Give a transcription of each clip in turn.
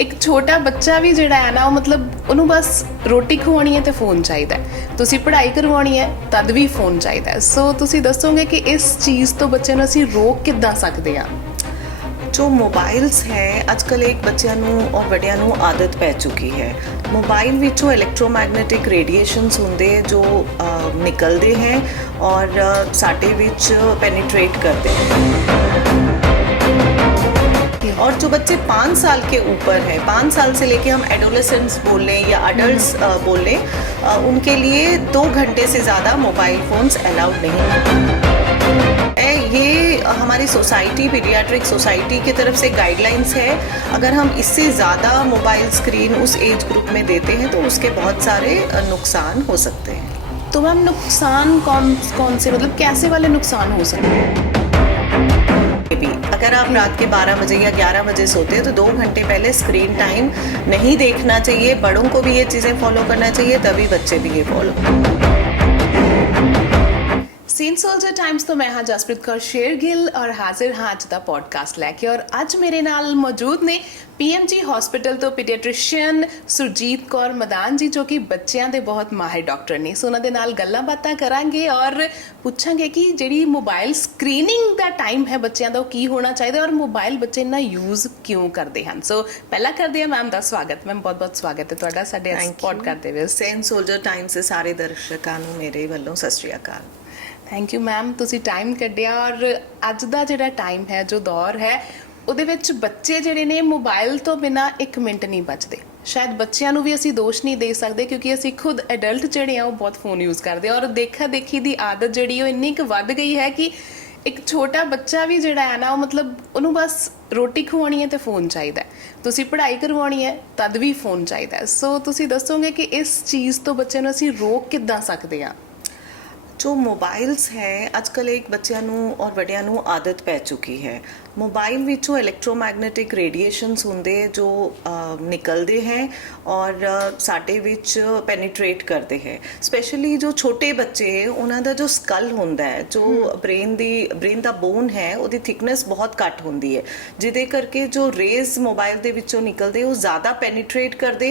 ਇੱਕ ਛੋਟਾ ਬੱਚਾ ਵੀ ਜਿਹੜਾ ਹੈ ਨਾ ਉਹ ਮਤਲਬ ਉਹਨੂੰ ਬਸ ਰੋਟੀ ਖਵਾਉਣੀ ਹੈ ਤੇ ਫੋਨ ਚਾਹੀਦਾ ਹੈ, ਤੁਸੀਂ ਪੜ੍ਹਾਈ ਕਰਵਾਉਣੀ ਹੈ ਤਦ ਵੀ ਫੋਨ ਚਾਹੀਦਾ ਹੈ। ਸੋ ਤੁਸੀਂ ਦੱਸੋਗੇ ਕਿ ਇਸ ਚੀਜ਼ ਤੋਂ ਬੱਚੇ ਨੂੰ ਅਸੀਂ ਰੋਕ ਕਿੱਦਾਂ ਸਕਦੇ ਹਾਂ? ਜੋ ਮੋਬਾਈਲਸ ਹੈ ਅੱਜਕੱਲ ਇੱਕ ਬੱਚਿਆਂ ਨੂੰ ਔਰ ਵੱਡਿਆਂ ਨੂੰ ਆਦਤ ਪੈ ਚੁੱਕੀ ਹੈ। ਮੋਬਾਈਲ ਵਿੱਚੋਂ ਇਲੈਕਟ੍ਰੋਮੈਗਨੈਟਿਕ ਰੇਡੀਏਸ਼ਨਸ ਹੁੰਦੇ ਜੋ ਨਿਕਲਦੇ ਹੈ ਔਰ ਸਾਡੇ ਵਿੱਚ ਪੈਨੀट्रेट करते हैं। और जो बच्चे 5 साल के ऊपर हैं, 5 साल से लेके हम एडोलेसेंट्स बोल लें या अडल्ट्स बोल लें, उनके लिए 2 घंटे से ज़्यादा मोबाइल फ़ोन्स अलाउड नहीं। ये हमारी सोसाइटी, पीडियाट्रिक सोसाइटी की तरफ से गाइडलाइंस है। अगर हम इससे ज़्यादा मोबाइल स्क्रीन उस एज ग्रुप में देते हैं तो उसके बहुत सारे नुकसान हो सकते हैं। तो मैम नुकसान कौन से, मतलब कैसे वाले नुकसान हो सकते हैं? भी अगर आप रात के 12 बजे या 11 बजे सोते हैं तो 2 घंटे पहले स्क्रीन टाइम नहीं देखना चाहिए। बड़ों को भी ये चीज़ें फॉलो करना चाहिए, तभी बच्चे भी ये फॉलो। सेंट सोल्जर टाइम्स तो मैं हाँ जसप्रीत कौर शेरगिल और हाजिर हाँ अज का पॉडकास्ट लैके। और अज मेरे नाल मौजूद ने PMG हॉस्पिटल तो पीडियाट्रिशियन सुरजीत कौर मदान जी, जो कि बच्चों के बहुत माहिर डॉक्टर ने। सो उन्होंने नाल गल्लां बातां करांगे और पूछांगे कि जिहड़ी मोबाइल स्क्रीनिंग का टाइम है बच्चों का की होना चाहिए और मोबाइल बच्चे इन्ना यूज़ क्यों करते हैं। सो पहला करते हैं मैम का स्वागत। मैम बहुत बहुत स्वागत है तुहाडा साडे पॉडकास्ट दे विच। सेंट सोल्जर टाइम्स से सारे दर्शकों ਨੂੰ ਮੇਰੇ ਵੱਲੋਂ ਸਤਿ ਸ਼੍ਰੀ ਅਕਾਲ। थैंक यू मैम, तुसी टाइम कड्डिया। और अज का जिहड़ा टाइम है, जो दौर है, ਉਹਦੇ ਵਿੱਚ ਬੱਚੇ ਜਿਹੜੇ ਨੇ ਮੋਬਾਈਲ ਤੋਂ ਬਿਨਾ 1 ਮਿੰਟ ਨਹੀਂ ਬਚਦੇ। ਸ਼ਾਇਦ ਬੱਚਿਆਂ ਨੂੰ ਵੀ ਅਸੀਂ ਦੋਸ਼ ਨਹੀਂ ਦੇ ਸਕਦੇ ਕਿਉਂਕਿ ਅਸੀਂ ਖੁਦ ਐਡਲਟ ਜਿਹੜੇ ਆ ਉਹ ਬਹੁਤ ਫੋਨ ਯੂਜ਼ ਕਰਦੇ ਆ ਔਰ ਦੇਖਾ ਦੇਖੀ ਦੀ ਆਦਤ ਜਿਹੜੀ ਉਹ ਇੰਨੀ ਕੁ ਵੱਧ ਗਈ ਹੈ ਕਿ ਇੱਕ ਛੋਟਾ ਬੱਚਾ ਵੀ ਜਿਹੜਾ ਹੈ ਨਾ ਉਹ ਮਤਲਬ ਉਹਨੂੰ ਬਸ ਰੋਟੀ ਖਵਾਉਣੀ ਹੈ ਤੇ ਫੋਨ ਚਾਹੀਦਾ ਹੈ, ਤੁਸੀਂ ਪੜ੍ਹਾਈ ਕਰਵਾਉਣੀ ਹੈ ਤਦ ਵੀ ਫੋਨ ਚਾਹੀਦਾ ਹੈ। ਸੋ ਤੁਸੀਂ ਦੱਸੋਗੇ ਕਿ ਇਸ ਚੀਜ਼ ਤੋਂ ਬੱਚੇ ਨੂੰ ਅਸੀਂ ਰੋਕ ਕਿੱਦਾਂ ਸਕਦੇ ਹਾਂ? ਜੋ ਮੋਬਾਈਲਸ ਹੈ ਅੱਜਕੱਲ ਇੱਕ ਬੱਚਿਆਂ ਨੂੰ ਔਰ ਵੱਡਿਆਂ ਨੂੰ ਆਦਤ ਪੈ ਚੁੱਕੀ ਹੈ। ਮੋਬਾਈਲ ਵਿੱਚੋਂ ਇਲੈਕਟ੍ਰੋਮੈਗਨੈਟਿਕ ਰੇਡੀਏਸ਼ਨਸ ਹੁੰਦੇ ਜੋ ਨਿਕਲਦੇ ਹੈ ਔਰ ਸਾਡੇ ਵਿੱਚ ਪੈਨੀट्रेट ਕਰਦੇ ਹੈ। ਸਪੈਸ਼ਲੀ ਜੋ ਛੋਟੇ ਬੱਚੇ ਉਹਨਾਂ ਦਾ ਜੋ ਸਕਲ ਹੁੰਦਾ ਹੈ, ਜੋ ਬ੍ਰੇਨ ਦਾ ਬੋਨ ਹੈ, ਉਹਦੀ ਥਿਕਨੈਸ ਬਹੁਤ ਘੱਟ ਹੁੰਦੀ ਹੈ, ਜਿਹਦੇ ਕਰਕੇ ਜੋ ਰੇਜ਼ ਮੋਬਾਈਲ ਦੇ ਵਿੱਚੋਂ ਨਿਕਲਦੇ ਉਹ ਜ਼ਿਆਦਾ ਪੈਨੀट्रेट ਕਰਦੇ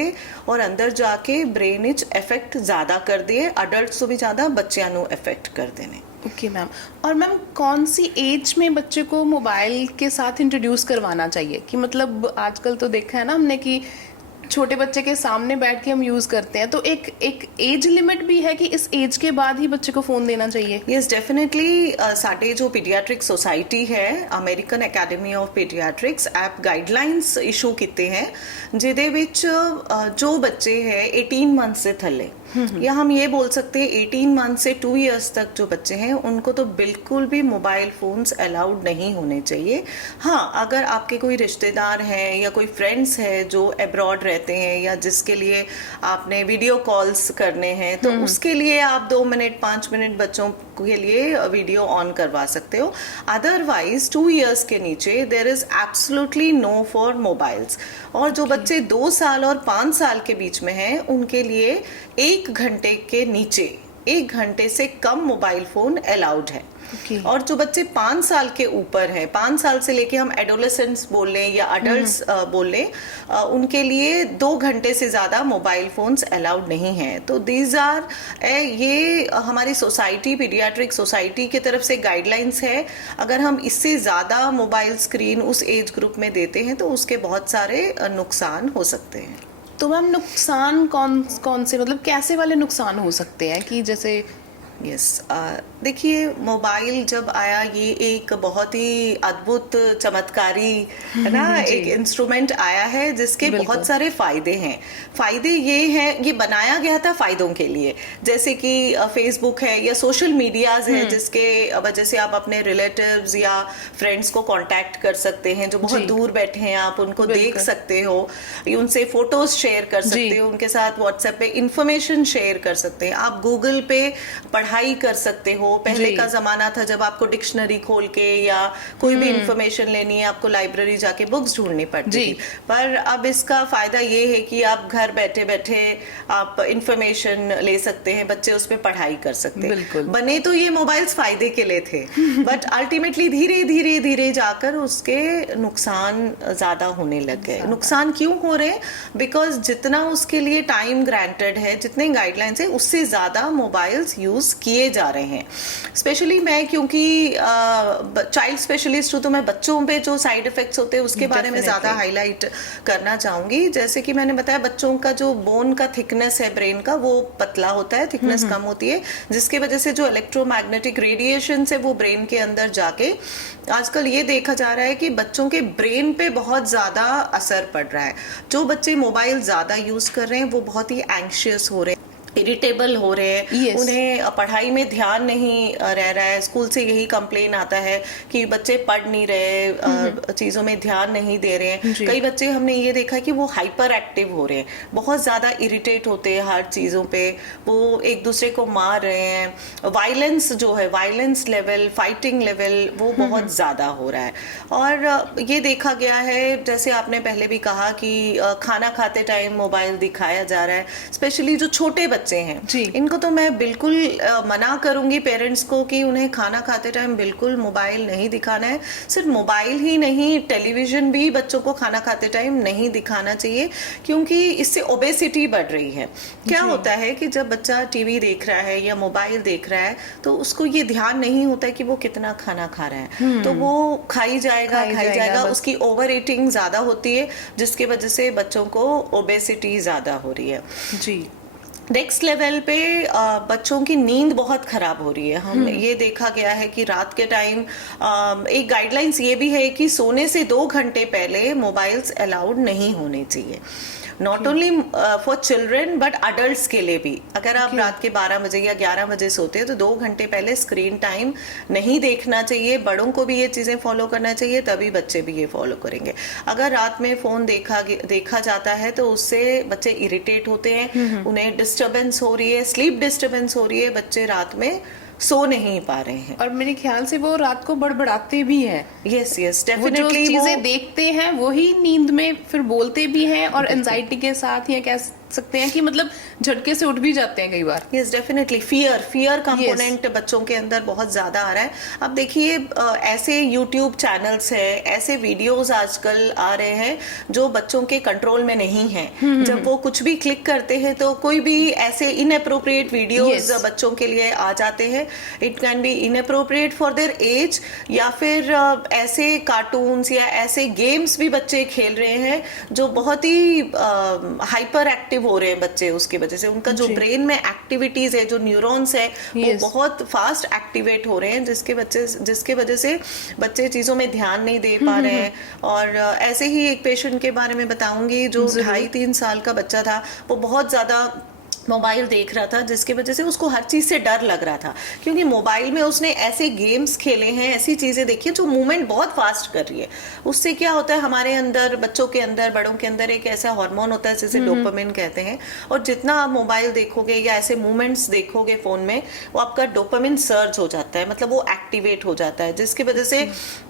ਔਰ ਅੰਦਰ ਜਾ ਕੇ ਬ੍ਰੇਨ ਵਿੱਚ ਇਫੈਕਟ ਜ਼ਿਆਦਾ ਕਰਦੇ ਹੈ। ਅਡਲਟਸ ਤੋਂ ਵੀ ਜ਼ਿਆਦਾ ਬੱਚਿਆਂ ਨੂੰ इफेक्ट करते हैं। ओके मैम, और मैम कौन सी एज में बच्चे को मोबाइल के साथ इंट्रोड्यूस करवाना चाहिए? कि मतलब आजकल तो देखा है ना हमने कि छोटे बच्चे के सामने बैठ के हम यूज़ करते हैं, तो एक एज लिमिट भी है कि इस एज के बाद ही बच्चे को फ़ोन देना चाहिए? Yes definitely. साडे जो पीडियाट्रिक सोसाइटी है, American academy of paediatrics app guidelines issue किते हैं जिहदे विच जो बच्चे हैं 18 मंथ से थल्ले, या हम ये बोल सकते हैं 18 मंथ से 2 इयर्स तक जो बच्चे हैं उनको तो बिल्कुल भी मोबाइल फ़ोन्स अलाउड नहीं होने चाहिए। हाँ, अगर आपके कोई रिश्तेदार हैं या कोई फ्रेंड्स है जो एब्रॉड रहते हैं या जिसके लिए आपने वीडियो कॉल्स करने हैं तो उसके लिए आप 2 मिनट 5 मिनट बच्चों के लिए वीडियो ऑन करवा सकते हो। अदरवाइज 2 इयर्स के नीचे there is absolutely no for mobiles. और जो बच्चे 2 साल और 5 साल के बीच में हैं उनके लिए 1 घंटे के नीचे, 1 घंटे से कम मोबाइल फ़ोन अलाउड है। और जो बच्चे 5 साल के ऊपर हैं, 5 साल से लेके हम एडोलेसेंट्स बोल लें या अडल्ट्स बोल लें, उनके लिए 2 घंटे से ज़्यादा मोबाइल फ़ोन्स अलाउड नहीं हैं। तो दीज आर ये हमारी सोसाइटी, पीडियाट्रिक सोसाइटी की तरफ से गाइडलाइंस है। अगर हम इससे ज़्यादा मोबाइल स्क्रीन उस एज ग्रुप में देते हैं तो उसके बहुत सारे नुकसान हो सकते हैं। तो मैम नुकसान कौन से, मतलब कैसे वाले नुकसान हो सकते हैं? कि जैसे यस देखिए, मोबाइल जब आया ये एक बहुत ही अद्भुत चमत्कारी है ना एक इंस्ट्रूमेंट आया है जिसके बहुत सारे फायदे हैं। फायदे ये हैं, ये बनाया गया था फायदों के लिए, जैसे कि फेसबुक है या सोशल मीडियाज है जिसके वजह से आप अपने रिलेटिव्स या फ्रेंड्स को कांटेक्ट कर सकते हैं जो बहुत दूर बैठे हैं, आप उनको देख सकते हो, उनसे फोटोज शेयर कर सकते हो, उनके साथ व्हाट्सएप पे इंफॉर्मेशन शेयर कर सकते हैं, आप गूगल पे पढ़ाई पढ़ाई कर सकते हो। पहले जी। का जमाना था जब आपको डिक्शनरी खोल के या कोई भी इंफॉर्मेशन लेनी है आपको लाइब्रेरी जाके बुक्स ढूंढनी पड़ती जी। थी, पर अब इसका फायदा ये है कि आप घर बैठे बैठे आप इंफॉर्मेशन ले सकते हैं, बच्चे उसमें पढ़ाई कर सकते हैं। बिल्कुल। बने तो ये मोबाइल्स फायदे के लिए थे, बट अल्टीमेटली धीरे धीरे धीरे जाकर उसके नुकसान ज्यादा होने लग गए। नुकसान क्यों हो रहे हैं? बिकॉज जितना उसके लिए टाइम ग्रांटेड है, जितने गाइडलाइंस है, उससे ज्यादा मोबाइल्स यूज किए जा रहे हैं। स्पेशली मैं क्योंकि चाइल्ड स्पेशलिस्ट हूँ, तो मैं बच्चों पे जो साइड इफेक्ट्स होते हैं उसके बारे में ज्यादा हाईलाइट करना चाहूंगी। जैसे कि मैंने बताया, बच्चों का जो बोन का थिकनेस है ब्रेन का, वो पतला होता है, थिकनेस कम होती है, जिसकी वजह से जो इलेक्ट्रोमैग्नेटिक रेडिएशन है वो ब्रेन के अंदर जाके आजकल ये देखा जा रहा है कि बच्चों के ब्रेन पे बहुत ज्यादा असर पड़ रहा है। जो बच्चे मोबाइल ज्यादा यूज कर रहे हैं वो बहुत ही एंग्शियस हो रहे हैं, इरिटेबल हो रहे हैं। Yes. उन्हें पढ़ाई में ध्यान नहीं रह रहा है। स्कूल से यही कंप्लेन आता है कि बच्चे पढ़ नहीं रहे, चीजों में ध्यान नहीं दे रहे हैं। कई बच्चे हमने ये देखा कि वो हाइपर एक्टिव हो रहे हैं, बहुत ज्यादा इरिटेट होते हैं हर चीजों पे, वो एक दूसरे को मार रहे हैं। वायलेंस जो है, वायलेंस लेवल, फाइटिंग लेवल, वो बहुत ज्यादा हो रहा है। और ये देखा गया है, जैसे आपने पहले भी कहा कि खाना खाते टाइम मोबाइल दिखाया जा रहा है, स्पेशली जो छोटे बच्चे हैं जी। इनको तो मैं बिल्कुल मना करूंगी पेरेंट्स को कि उन्हें खाना खाते टाइम बिल्कुल मोबाइल नहीं दिखाना है। सिर्फ मोबाइल ही नहीं, टेलीविजन भी बच्चों को खाना खाते टाइम नहीं दिखाना चाहिए, क्योंकि इससे ओबेसिटी बढ़ रही है। क्या होता है कि जब बच्चा टीवी देख रहा है या मोबाइल देख रहा है तो उसको ये ध्यान नहीं होता कि वो कितना खाना खा रहा है, तो वो खाई जाएगा उसकी ओवर ईटिंग ज्यादा होती है, जिसकी वजह से बच्चों को ओबेसिटी ज्यादा हो रही है। जी। नेक्स्ट लेवल पे बच्चों की नींद बहुत खराब हो रही है। हम ये देखा गया है कि रात के टाइम एक गाइडलाइंस ये भी है कि सोने से 2 घंटे पहले मोबाइल्स अलाउड नहीं होने चाहिए। Not only for children but adults के लिए भी। अगर आप रात के 12 बजे या 11 बजे सोते हैं तो 2 घंटे पहले स्क्रीन टाइम नहीं देखना चाहिए। बड़ों को भी ये चीजें फॉलो करना चाहिए, तभी बच्चे भी ये फॉलो करेंगे। अगर रात में फोन देखा जाता है तो उससे बच्चे इरिटेट होते हैं, उन्हें डिस्टर्बेंस हो रही है, स्लीप डिस्टर्बेंस हो रही है, बच्चे रात में सो नहीं पा रहे हैं। और मेरे ख्याल से वो रात को बड़बड़ाते भी हैं। Yes definitely. वो जो चीजें देखते हैं वही नींद में फिर बोलते भी हैं, और एंजाइटी के साथ या कह सकते हैं कि मतलब झटके से उठ भी जाते हैं कई बार। Yes definitely. फियर कंपोनेंट बच्चों के अंदर बहुत ज्यादा आ रहा है। अब देखिए, ऐसे यूट्यूब चैनल्स है, ऐसे वीडियोस आजकल आ रहे हैं जो बच्चों के कंट्रोल में नहीं है। जब वो कुछ भी क्लिक करते हैं तो कोई भी ऐसे इनअप्रोप्रिएट वीडियोस बच्चों के लिए आ जाते हैं। It can be inappropriate for their age, या फिर ऐसे कार्टून्स या ऐसे गेम्स भी बच्चे खेल रहे हैं जो बहुत ही हाइपर एक्टिव हो रहे हैं बच्चे। उसकी वजह से उनका जो ब्रेन में एक्टिविटीज है, जो न्यूरॉन्स है, वो बहुत फास्ट एक्टिवेट हो रहे हैं, जिसके वजह से बच्चे चीजों में ध्यान नहीं दे पा रहे हैं। और ऐसे ही एक पेशेंट के बारे में बताऊंगी जो 2.5-3 साल का बच्चा था। वो बहुत ज्यादा मोबाइल देख रहा था, जिसकी वजह से उसको हर चीज से डर लग रहा था, क्योंकि मोबाइल में उसने ऐसे गेम्स खेले हैं, ऐसी चीजें देखी जो मूवमेंट बहुत फास्ट कर रही है। उससे क्या होता है, हमारे अंदर, बच्चों के अंदर, बड़ों के अंदर एक ऐसा हार्मोन होता है जिसे डोपामिन कहते हैं। और जितना आप मोबाइल देखोगे या ऐसे मूवमेंट्स देखोगे फोन में, वो आपका डोपामिन सर्ज हो जाता है, मतलब वो एक्टिवेट हो जाता है, जिसकी वजह से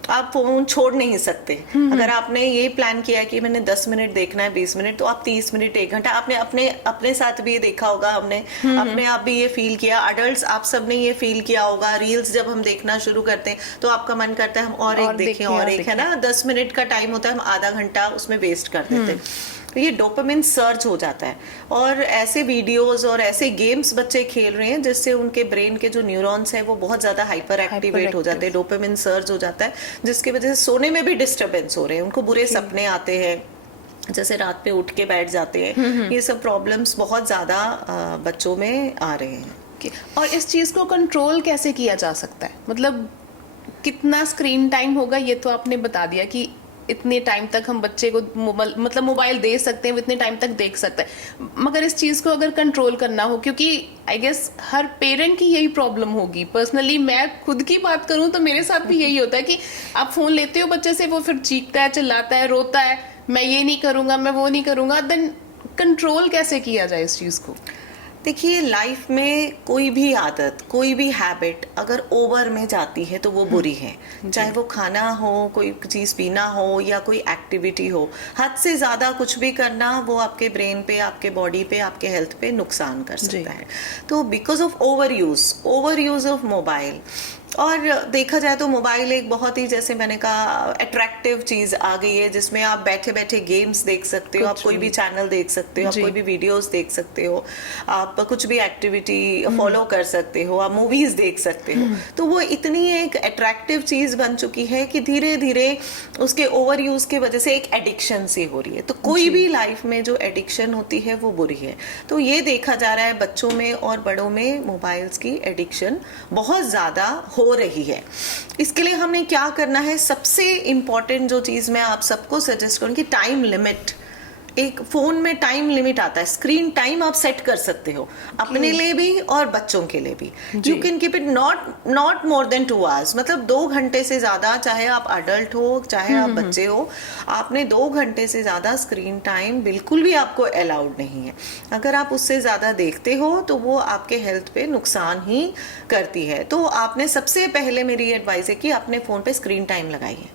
आप फोन छोड़ नहीं सकते। अगर आपने ये प्लान किया कि मैंने 10 मिनट देखना है, 20 मिनट, तो आप 30 मिनट, 1 घंटा, आपने अपने साथ भी ये देखा होगा, हमने अपने आप भी ये फील किया, अडल्ट्स आप सबने ये फील किया होगा। रील्स जब हम देखना शुरू करते हैं तो आपका मन करता है हम और एक देखें, और एक, है ना। 10 मिनट का टाइम होता है, हम आधा घंटा उसमें वेस्ट कर देते हैं। तो ये डोपामिन सर्ज हो जाता है। और ऐसे वीडियोस और ऐसे गेम्स बच्चे खेल रहे हैं जिससे उनके ब्रेन के जो न्यूरॉन्स हैं वो बहुत ज्यादा हाइपर एक्टिवेट हो जाते हैं, डोपामिन सर्ज हो जाता है, जिसकी वजह से सोने में भी डिस्टर्बेंस हो रहे हैं, उनको बुरे सपने आते हैं, जैसे रात पे उठ के बैठ जाते हैं। ये सब प्रॉब्लम्स बहुत ज्यादा बच्चों में आ रहे हैं। और इस चीज को कंट्रोल कैसे किया जा सकता है? मतलब कितना स्क्रीन टाइम होगा, ये तो आपने बता दिया कि इतने टाइम तक हम बच्चे को मोबाइल दे सकते हैं, वो इतने टाइम तक देख सकते हैं, मगर इस चीज को अगर कंट्रोल करना हो, क्योंकि आई गेस हर पेरेंट की यही प्रॉब्लम होगी। पर्सनली मैं खुद की बात करूं तो मेरे साथ भी यही होता है कि आप फोन लेते हो बच्चे से, वो फिर चीखता है, चिल्लाता है, रोता है, मैं ये नहीं करूंगा, मैं वो नहीं करूंगा। देन कंट्रोल कैसे किया जाए इस चीज को? देखिए, लाइफ में कोई भी आदत, कोई भी हैबिट अगर ओवर में जाती है तो वो बुरी है। चाहे वो खाना हो, कोई चीज पीना हो या कोई एक्टिविटी हो, हद से ज्यादा कुछ भी करना वो आपके ब्रेन पे, आपके बॉडी पे, आपके हेल्थ पे नुकसान कर सकता है। तो because of over use of mobile, और देखा जाए तो मोबाइल एक बहुत ही, जैसे मैंने कहा, अट्रैक्टिव चीज आ गई है जिसमें आप बैठे बैठे गेम्स देख सकते हो, आप कोई भी चैनल देख सकते हो, आप कोई भी वीडियोस देख सकते हो, आप कुछ भी एक्टिविटी फॉलो कर सकते हो, आप मूवीज देख सकते हो। तो वो इतनी एक अट्रैक्टिव चीज बन चुकी है कि धीरे धीरे उसके ओवर यूज की वजह से एक एडिक्शन सी हो रही है। तो कोई भी लाइफ में जो एडिक्शन होती है वो बुरी है। तो ये देखा जा रहा है बच्चों में और बड़ों में मोबाइल्स की एडिक्शन बहुत ज्यादा हो रही है। इसके लिए हमने क्या करना है, सबसे इंपॉर्टेंट जो चीज मैं आप सबको सजेस्ट करूंगी, टाइम लिमिट। एक फोन में टाइम लिमिट आता है, स्क्रीन टाइम आप सेट कर सकते हो अपने लिए भी और बच्चों के लिए भी। You can keep it not more than 2 hours, मतलब 2 घंटे से ज्यादा, चाहे आप अडल्ट हो चाहे आप बच्चे हो, आपने 2 घंटे से ज्यादा स्क्रीन टाइम बिल्कुल भी आपको अलाउड नहीं है। अगर आप उससे ज्यादा देखते हो तो वो आपके हेल्थ पे नुकसान ही करती है। तो आपने सबसे पहले, मेरी एडवाइस है कि अपने फोन पे स्क्रीन टाइम लगाइए।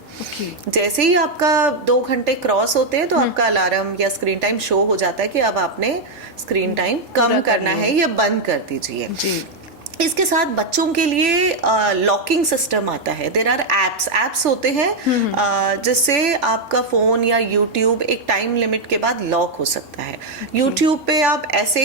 जैसे ही आपका 2 घंटे क्रॉस होते हैं तो आपका अलार्म या स्क्रीन टाइम शो हो जाता है कि अब आपने स्क्रीन टाइम कम करना है या बंद कर दीजिए। इसके साथ बच्चों के लिए लॉकिंग सिस्टम आता है। देयर आर एप्स होते हैं जिससे आपका फोन या यूट्यूब एक टाइम लिमिट के बाद लॉक हो सकता है। यूट्यूब पे आप ऐसे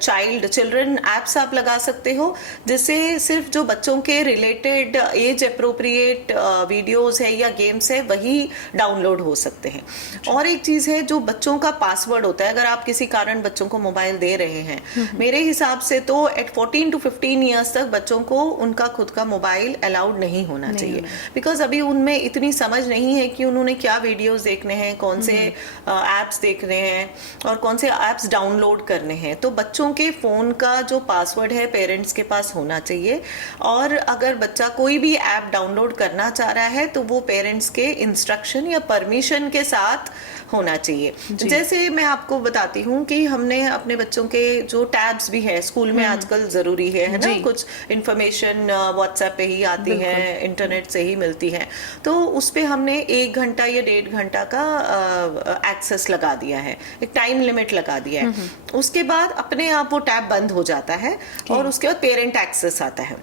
चिल्ड्रन एप्स आप लगा सकते हो जिससे सिर्फ जो बच्चों के रिलेटेड एज अप्रोप्रिएट वीडियोस है या गेम्स है वही डाउनलोड हो सकते हैं। और एक चीज है, जो बच्चों का पासवर्ड होता है, अगर आप किसी कारण बच्चों को मोबाइल दे रहे हैं, मेरे हिसाब से तो एट 14 to 15 ईयर्स तक बच्चों को उनका खुद का मोबाइल अलाउड नहीं होना चाहिए। बिकॉज अभी उनमें इतनी समझ नहीं है कि उन्होंने क्या वीडियोस देखने हैं, कौन से एप्स देखने हैं और कौन से एप्स डाउनलोड करने हैं। तो बच्चों के फोन का जो पासवर्ड है पेरेंट्स के पास होना चाहिए। और अगर बच्चा कोई भी ऐप डाउनलोड करना चाह रहा है तो वो पेरेंट्स के इंस्ट्रक्शन या परमिशन के साथ होना चाहिए। जैसे मैं आपको बताती हूँ कि हमने अपने बच्चों के जो टैब्स भी है स्कूल में आजकल जरूरी है ना, कुछ इंफॉर्मेशन व्हाट्सएप पे ही आती है, इंटरनेट से ही मिलती है, तो उस पे हमने 1 घंटा या 1.5 घंटा का एक्सेस लगा दिया है, एक टाइम लिमिट लगा दिया है। उसके बाद अपने आप वो टैब बंद हो जाता है और उसके बाद पेरेंट एक्सेस आता है।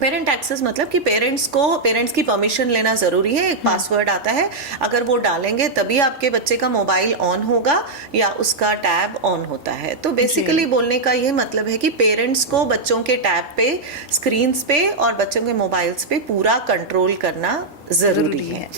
पेरेंट एक्सेस मतलब कि पेरेंट्स की परमिशन लेना जरूरी है। एक पासवर्ड आता है, अगर वो डालेंगे तभी आपके बच्चे का मोबाइल ऑन होगा या उसका टैब ऑन होता है। तो बेसिकली बोलने का ये मतलब है कि पेरेंट्स को बच्चों के टैब पे, स्क्रीन्स पे और बच्चों के मोबाइल्स पे पूरा कंट्रोल करना जरूरी है।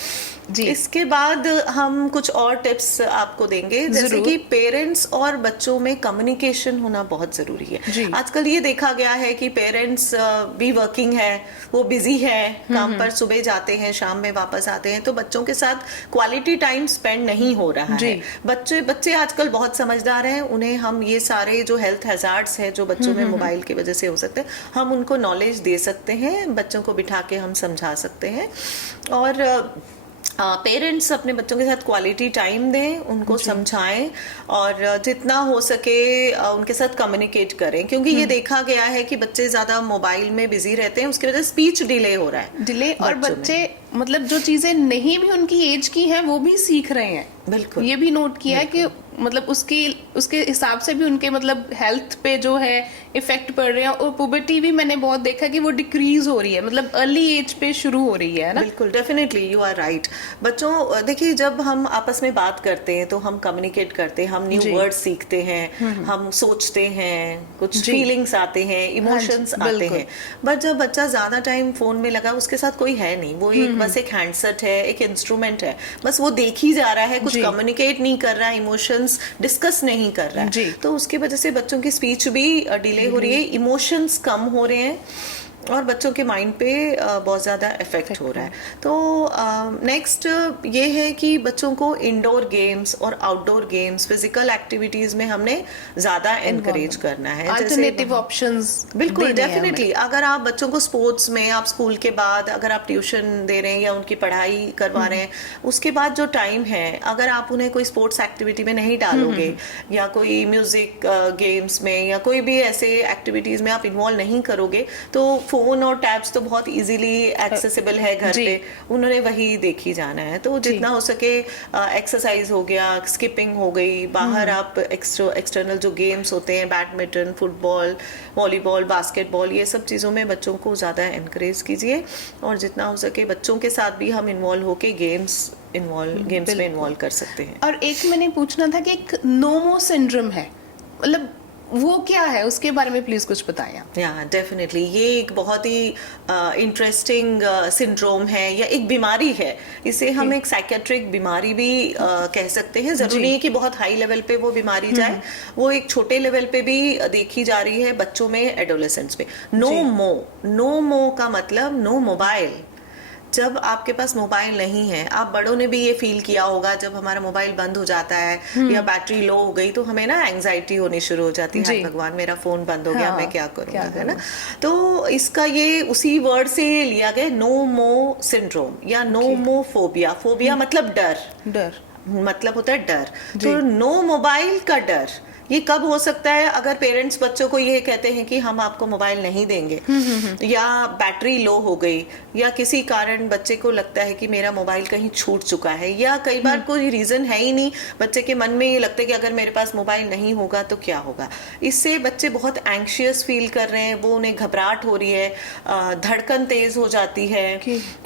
इसके बाद हम कुछ और टिप्स आपको देंगे, जैसे कि पेरेंट्स और बच्चों में कम्युनिकेशन होना बहुत जरूरी है। आजकल ये देखा गया है कि पेरेंट्स भी वर्किंग है, वो बिजी है, काम पर सुबह जाते हैं, शाम में वापस आते हैं, तो बच्चों के साथ क्वालिटी टाइम स्पेंड नहीं हो रहा है। बच्चे आजकल बहुत समझदार हैं, उन्हें हम ये सारे जो हेल्थ हैजार्ड्स है जो बच्चों में मोबाइल की वजह से हो सकते हैं, हम उनको नॉलेज दे सकते हैं, बच्चों को बिठा के हम समझा सकते हैं। और पेरेंट्स अपने बच्चों के साथ क्वालिटी टाइम दें, उनको समझाएं और जितना हो सके उनके साथ कम्युनिकेट करें, क्योंकि ये देखा गया है कि बच्चे ज्यादा मोबाइल में बिजी रहते हैं, उसकी वजह से स्पीच डिले हो रहा है। और बच्चे मतलब जो चीजें नहीं भी उनकी एज की हैं वो भी सीख रहे हैं। बिल्कुल, ये भी नोट किया है कि मतलब उसके हिसाब से भी उनके मतलब हेल्थ पे जो है इफेक्ट पड़ रहे हैं। और पुबर्टी भी मैंने बहुत देखा कि वो डिक्रीज हो रही है, मतलब अर्ली एज पे शुरू हो रही है ना। बिल्कुल, डेफिनेटली यू आर राइट। बच्चों, देखिए, जब हम आपस में बात करते हैं तो हम कम्युनिकेट करते हैं, हम न्यू वर्ड सीखते हैं, हम सोचते हैं, कुछ फीलिंग्स आते हैं, इमोशंस आते हैं। बट जब बच्चा ज्यादा टाइम फोन में लगा, उसके साथ कोई है नहीं, वो बस एक हैंडसेट है, एक इंस्ट्रूमेंट है, बस वो देख ही जा रहा है, कुछ कम्युनिकेट नहीं कर रहा है, इमोशंस डिस्कस नहीं कर रहा है। तो उसकी वजह से बच्चों की स्पीच भी डिले हो रही है, इमोशंस कम हो रहे हैं और बच्चों के माइंड पे बहुत ज़्यादा इफेक्ट हो रहा है। तो नेक्स्ट ये है कि बच्चों को इंडोर गेम्स और आउटडोर गेम्स, फिजिकल एक्टिविटीज़ में हमने ज़्यादा एनकरेज करना है। अल्टरनेटिव ऑप्शंस बिल्कुल, डेफिनेटली। अगर आप बच्चों को स्पोर्ट्स में, आप स्कूल के बाद अगर आप ट्यूशन दे रहे हैं या उनकी पढ़ाई करवा रहे हैं, उसके बाद जो टाइम है, अगर आप उन्हें कोई स्पोर्ट्स एक्टिविटी में नहीं डालोगे या कोई म्यूजिक गेम्स में या कोई भी ऐसे एक्टिविटीज में आप इन्वॉल्व नहीं करोगे, तो फोन और टैब्स तो बहुत इजीली एक्सेसिबल है घर पे, उन्होंने वही देखी जाना है। तो जितना हो सके एक्सरसाइज हो गया, स्किपिंग हो गई, बाहर आप एक्सटर्नल जो गेम्स होते हैं, बैडमिंटन, फुटबॉल, वॉलीबॉल, बास्केटबॉल, ये सब चीज़ों में बच्चों को ज़्यादा एनकरेज कीजिए। और जितना हो सके बच्चों के साथ भी हम इन्वॉल्व होके गेम्स में इन्वॉल्व कर सकते हैं। और एक मैंने पूछना था कि एक नोमो सिंड्रोम है, मतलब वो क्या है, उसके बारे में प्लीज कुछ बताएं आप। या डेफिनेटली, ये एक बहुत ही इंटरेस्टिंग सिंड्रोम है या एक बीमारी है। इसे हम एक साइकेट्रिक बीमारी भी कह सकते हैं। जरूरी नहीं कि बहुत हाई लेवल पे वो बीमारी जाए, वो एक छोटे लेवल पे भी देखी जा रही है बच्चों में, एडोलेसेंट्स में। नो मो का मतलब नो मोबाइल। जब आपके पास मोबाइल नहीं है, आप बड़ों ने भी ये फील किया होगा, जब हमारा मोबाइल बंद हो जाता है या बैटरी लो हो गई तो हमें ना एंजाइटी होनी शुरू हो जाती है, भगवान मेरा फोन बंद हो गया, मैं क्या करूंगा, है ना। तो इसका ये उसी वर्ड से लिया गया, नो मो सिंड्रोम या नो मो फोबिया। फोबिया मतलब डर, मतलब होता है डर। तो नो मोबाइल का डर ये कब हो सकता है? अगर पेरेंट्स बच्चों को ये कहते हैं कि हम आपको मोबाइल नहीं देंगे, या बैटरी लो हो गई, या किसी कारण बच्चे को लगता है कि मेरा मोबाइल कहीं छूट चुका है, या कई बार कोई रीजन है ही नहीं, बच्चे के मन में ये लगता है कि अगर मेरे पास मोबाइल नहीं होगा तो क्या होगा। इससे बच्चे बहुत एंग्शियस फील कर रहे हैं, वो उन्हें घबराहट हो रही है, धड़कन तेज हो जाती है,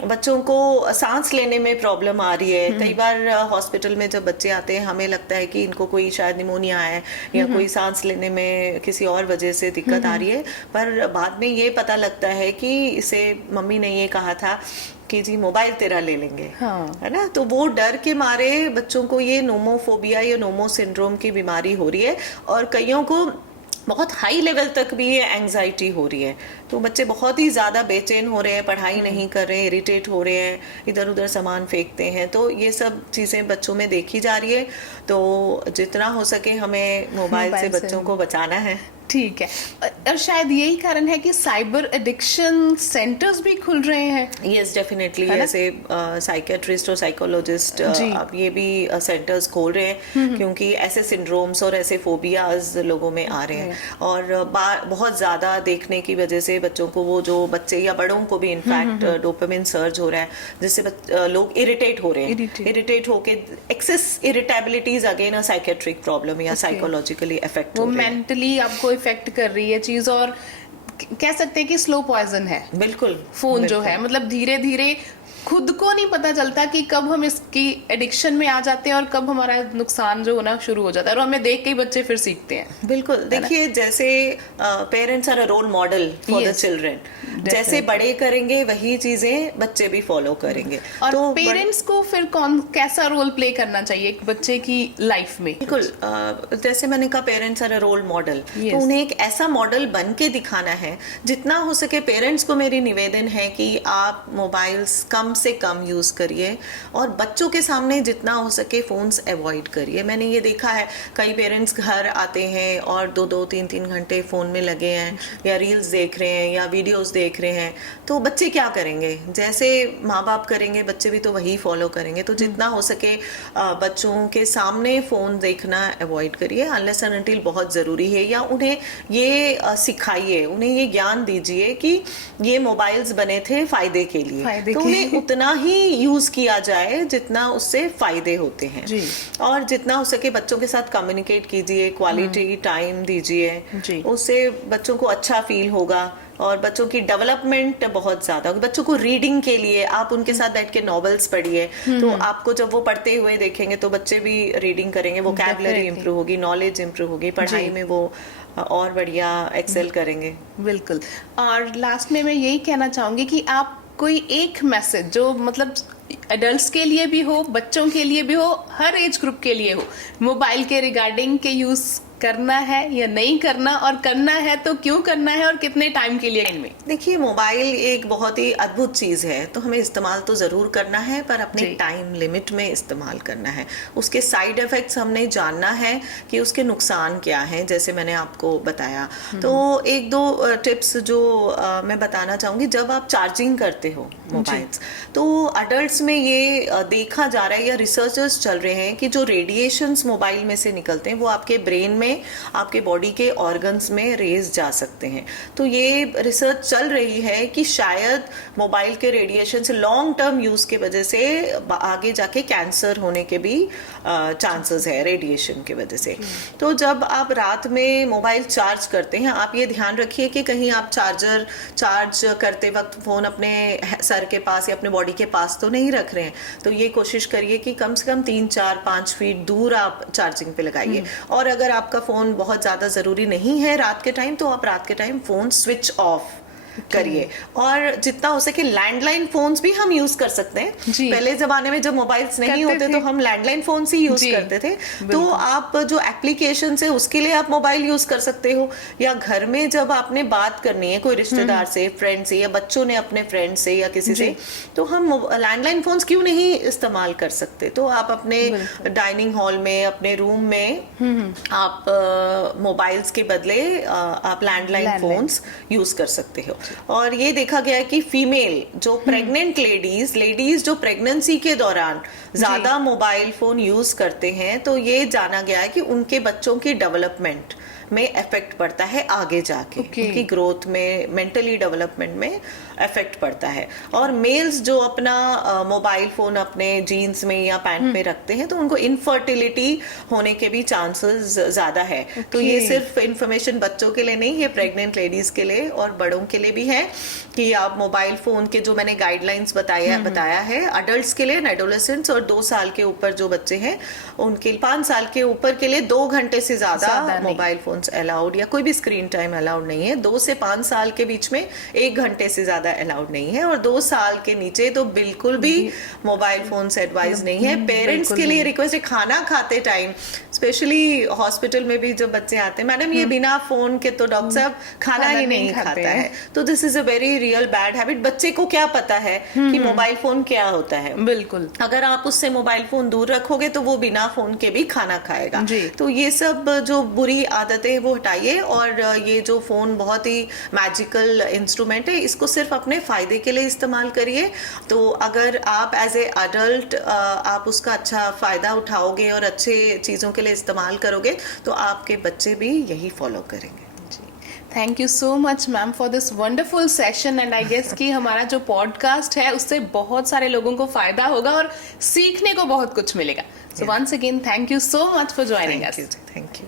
बच्चों को सांस लेने में प्रॉब्लम आ रही है। कई बार हॉस्पिटल में जब बच्चे आते हैं, हमें लगता है कि इनको कोई शायद निमोनिया है या कोई सांस लेने में किसी और वजह से दिक्कत आ रही है, पर बाद में ये पता लगता है कि इसे मम्मी ने ये कहा था कि जी मोबाइल तेरा ले लेंगे, है ना। तो वो डर के मारे बच्चों को ये नोमोफोबिया या नोमो सिंड्रोम की बीमारी हो रही है, और कईयों को बहुत हाई लेवल तक भी ये एंजाइटी हो रही है। तो बच्चे बहुत ही ज़्यादा बेचैन हो रहे हैं, पढ़ाई नहीं कर रहे हैं, इरिटेट हो रहे हैं, इधर उधर सामान फेंकते हैं। तो ये सब चीज़ें बच्चों में देखी जा रही है। तो जितना हो सके हमें मोबाइल से बच्चों को बचाना है। ठीक है, और शायद यही कारण है कि साइबर एडिक्शन सेंटर्स भी खुल रहे हैं। Yes, definitely. ऐसे साइकेट्रिस्ट और साइकोलॉजिस्ट अब ये भी सेंटर्स खोल रहे हैं, क्योंकि ऐसे सिंड्रोम्स और ऐसे फोबियाज लोगों में आ रहे हैं, और बहुत ज़्यादा देखने की वजह से बच्चों को, वो जो बच्चे या बड़ों को भी इनफैक्ट डोपामिन सर्ज हो रहा है, जिससे लोग इरिटेट हो रहे हैं। इरिटेट होके excess irritabilities again a psychiatric problem या साइकोलॉजिकली इफेक्ट हो रहे हैं। मेंटली आपको इफेक्ट कर रही है चीज, और कह सकते हैं कि स्लो पॉइजन है। बिल्कुल, फोन जो है, मतलब धीरे धीरे खुद को नहीं पता चलता कि कब हम इसकी एडिक्शन में आ जाते हैं और कब हमारा नुकसान जो होना शुरू हो जाता है, और हमें देख के ही बच्चे फिर सीखते हैं। बिल्कुल, देखिए जैसे parents are a role model for the children, जैसे बड़े करेंगे वही चीजें बच्चे भी फॉलो करेंगे। और तो पेरेंट्स को फिर कैसा रोल प्ले करना चाहिए एक बच्चे की लाइफ में? बिल्कुल, जैसे मैंने कहा parents are a role model, तो उन्हें एक ऐसा मॉडल बन के दिखाना है। जितना हो सके पेरेंट्स को मेरी निवेदन है कि आप मोबाइल्स कम से कम यूज करिए, और बच्चों के सामने जितना हो सके फोन्स अवॉइड करिए। मैंने ये देखा है, कई पेरेंट्स घर आते हैं और 2-2, 3-3 घंटे फोन में लगे हैं, या रील्स देख रहे हैं या वीडियोस देख रहे हैं। तो बच्चे क्या करेंगे? जैसे माँ बाप करेंगे, बच्चे भी तो वही फॉलो करेंगे। तो जितना हो सके बच्चों के सामने फोन देखना अवॉइड करिए, अनलेस एंड अनटिल बहुत जरूरी है, या उन्हें ये सिखाइए, उन्हें ये ज्ञान दीजिए कि ये मोबाइल्स बने थे फायदे के लिए, तो उन्हें उतना ही यूज किया जाए जितना उससे फायदे होते हैं। और जितना हो सके बच्चों के साथ कम्युनिकेट कीजिए, क्वालिटी टाइम दीजिए, उससे बच्चों को अच्छा फील होगा, और बच्चों की डेवलपमेंट बहुत ज्यादा होगी। बच्चों को रीडिंग के लिए आप उनके साथ बैठ के नॉवेल्स पढ़िए, तो आपको जब वो पढ़ते हुए देखेंगे तो बच्चे भी रीडिंग करेंगे, वोकैबुलरी इंप्रूव होगी, नॉलेज इंप्रूव होगी, पढ़ाई में वो और बढ़िया एक्सेल करेंगे। बिल्कुल। और लास्ट में मैं यही कहना चाहूंगी कि आप कोई एक मैसेज जो मतलब एडल्ट्स के लिए भी हो, बच्चों के लिए भी हो, हर एज ग्रुप के लिए हो, मोबाइल के रिगार्डिंग के यूज करना है या नहीं करना, और करना है तो क्यों करना है और कितने टाइम के लिए इनमें? देखिए, मोबाइल एक बहुत ही अद्भुत चीज़ है, तो हमें इस्तेमाल तो ज़रूर करना है, पर अपने जी। टाइम लिमिट में इस्तेमाल करना है। उसके साइड इफ़ेक्ट्स हमने जानना है कि उसके नुकसान क्या हैं, जैसे मैंने आपको बताया। तो एक दो टिप्स जो मैं बताना चाहूँगी, जब आप चार्जिंग करते हो मोबाइल्स, तो अडल्ट्स में ये देखा जा रहा है या रिसर्चर्स चल रहे हैं कि जो रेडिएशंस मोबाइल में से निकलते हैं वो आपके ब्रेन में, आपके बॉडी के ऑर्गन्स में रेज जा सकते हैं। तो ये रिसर्च चल रही है कि शायद मोबाइल के रेडिएशन से लॉन्ग टर्म यूज के वजह से आगे जाके कैंसर होने के भी चांसेस है रेडिएशन के वजह से। तो जब आप रात में मोबाइल चार्ज करते हैं, आप ये ध्यान रखिए कि कहीं आप चार्ज करते वक्त फोन अपने सर के पास या अपने बॉडी के पास तो नहीं रख रहे हैं। तो ये कोशिश करिए कि कम से कम 3-4-5 फीट दूर आप चार्जिंग पे लगाइए। और अगर आपका फोन बहुत ज्यादा जरूरी नहीं है रात के टाइम, तो आप रात के टाइम फोन स्विच ऑफ करिए। और जितना हो सके लैंडलाइन फोन्स भी हम यूज कर सकते हैं। जी। पहले जमाने में जब मोबाइल्स नहीं होते तो हम लैंडलाइन फोन्स ही यूज जी, करते थे। तो आप जो एप्लीकेशन है उसके लिए आप मोबाइल यूज कर सकते हो, या घर में जब आपने बात करनी है कोई रिश्तेदार से, फ्रेंड से, या बच्चों ने अपने फ्रेंड से या किसी से, तो हम लैंडलाइन फोन्स क्यों नहीं इस्तेमाल कर सकते। तो आप अपने डाइनिंग हॉल में, अपने रूम में आप मोबाइल्स के बदले आप लैंडलाइन फोन्स यूज कर सकते हो। और ये देखा गया है कि फीमेल जो प्रेग्नेंट लेडीज जो प्रेगनेंसी के दौरान ज्यादा मोबाइल फोन यूज करते हैं, तो ये जाना गया है कि उनके बच्चों की डेवलपमेंट में इफेक्ट पड़ता है आगे जाके। उनकी ग्रोथ में, मेंटली डेवलपमेंट में इफेक्ट पड़ता है। और मेल्स जो अपना मोबाइल फोन अपने जीन्स में या पैंट में रखते हैं, तो उनको इनफर्टिलिटी होने के भी चांसेस ज्यादा है। तो ये सिर्फ इंफॉर्मेशन बच्चों के लिए नहीं, ये प्रेग्नेंट लेडीज के लिए और बड़ों के लिए भी है कि आप मोबाइल फोन के जो मैंने गाइडलाइंस बताया है अडल्ट्स के लिए, एडोलेसेंट्स और 2 साल के ऊपर जो बच्चे हैं उनके, 5 साल के ऊपर के लिए 2 घंटे से ज्यादा मोबाइल फोन अलाउड या कोई भी स्क्रीन टाइम अलाउड नहीं है। 2 से 5 साल के बीच में 1 घंटे से ज्यादा अलाउड नहीं है, और 2 साल के नीचे तो बिल्कुल भी मोबाइल फोन से एडवाइस नहीं है। पेरेंट्स के लिए रिक्वेस्ट है, खाना खाते टाइम, स्पेशली हॉस्पिटल में भी जब बच्चे आते हैं, मैडम ये बिना फोन के तो डॉक्टर साहब खाना ही नहीं खाता है। तो this is a very real bad habit. बच्चे को क्या पता है कि मोबाइल फोन क्या होता है। बिल्कुल, अगर आप उससे मोबाइल फोन दूर रखोगे तो वो बिना फोन के भी खाना खाएगा। तो ये सब जो बुरी आदतें वो हटाइए, और ये जो फोन बहुत ही मैजिकल इंस्ट्रूमेंट है, इसको सिर्फ अपने फायदे के लिए इस्तेमाल करिए। तो अगर आप एज ए अडल्ट आप उसका अच्छा फायदा उठाओगे और अच्छे चीजों के लिए इस्तेमाल करोगे, तो आपके बच्चे भी यही फॉलो करेंगे। Thank you so much ma'am for this wonderful session, and I guess कि हमारा जो पॉडकास्ट है उससे बहुत सारे लोगों को फायदा होगा और सीखने को बहुत कुछ मिलेगा। So once again thank you so much for joining us. Thank you.